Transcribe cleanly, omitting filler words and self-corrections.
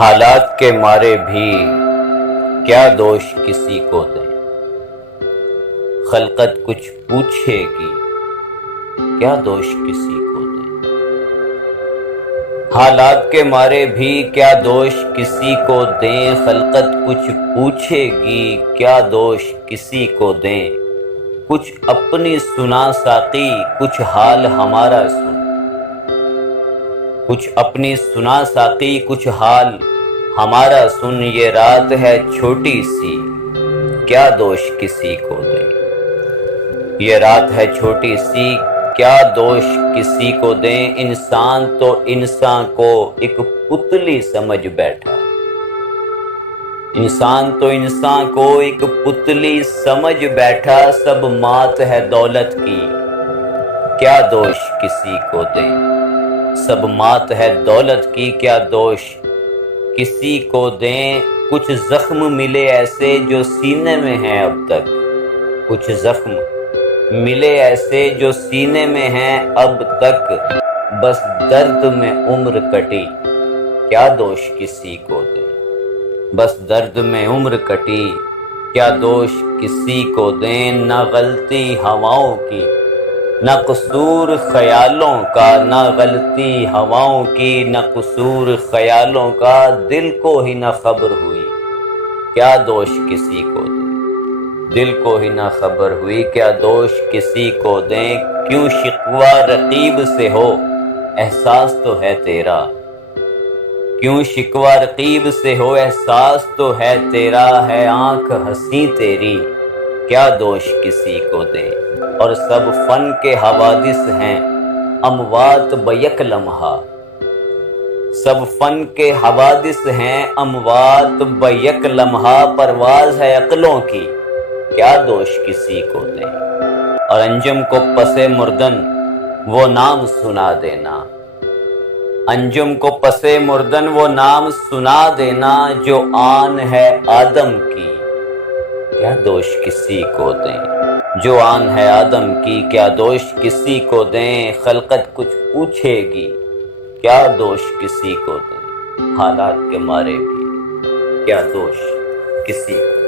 حالات کے مارے بھی کیا دوش کسی کو دیں، خلقت کچھ پوچھے گی کیا دوش کسی کو دیں۔ حالات کے مارے بھی کیا دوش کسی کو دیں، خلقت کچھ پوچھے گی کیا دوش کسی کو دیں۔ کچھ اپنی سنا ساقی کچھ حال ہمارا سن، کچھ اپنی سنا ساقی کچھ حال ہمارا سن۔ یہ رات ہے چھوٹی سی کیا دوش کسی کو دیں، یہ رات ہے چھوٹی سی کیا دوش کسی کو دیں۔ انسان تو انسان کو ایک پتلی سمجھ بیٹھا، انسان تو انسان کو ایک پتلی سمجھ بیٹھا۔ سب مات ہے دولت کی کیا دوش کسی کو دیں، سب مات ہے دولت کی کیا دوش کسی کو دیں۔ کچھ زخم ملے ایسے جو سینے میں ہیں اب تک، کچھ زخم ملے ایسے جو سینے میں ہیں اب تک، بس درد میں عمر کٹی کیا دوش کسی کو دیں، بس درد میں عمر کٹی کیا دوش کسی کو دیں۔ نہ غلطی ہواؤں کی نہ قصور خیالوں کا، نہ غلطی ہواؤں کی نہ قصور خیالوں کا، دل کو ہی نہ خبر ہوئی کیا دوش کسی کو دیں، دل کو ہی نہ خبر ہوئی کیا دوش کسی کو دیں۔ کیوں شکوہ رقیب سے ہو احساس تو ہے تیرا، کیوں شکوہ رقیب سے ہو احساس تو ہے تیرا، ہے آنکھ حسیں تیری کیا دوش کسی کو دیں۔ اور سب فن کے حوادث ہیں اموات بیک لمحہ، سب فن کے حوادث ہیں اموات بیک لمحہ، پرواز ہے عقلوں کی کیا دوش کسی کو دیں۔ اور انجم کو پس مردن وہ نام سنا دینا، انجم کو پس مردن وہ نام سنا دینا، جو آن ہے آدم کی کیا دوش کسی کو دیں، جو آن ہے آدم کی کیا دوش کسی کو دیں۔ خلقت کچھ پوچھے گی کیا دوش کسی کو دیں، حالات کے مارے بھی کیا دوش کسی کو دیں۔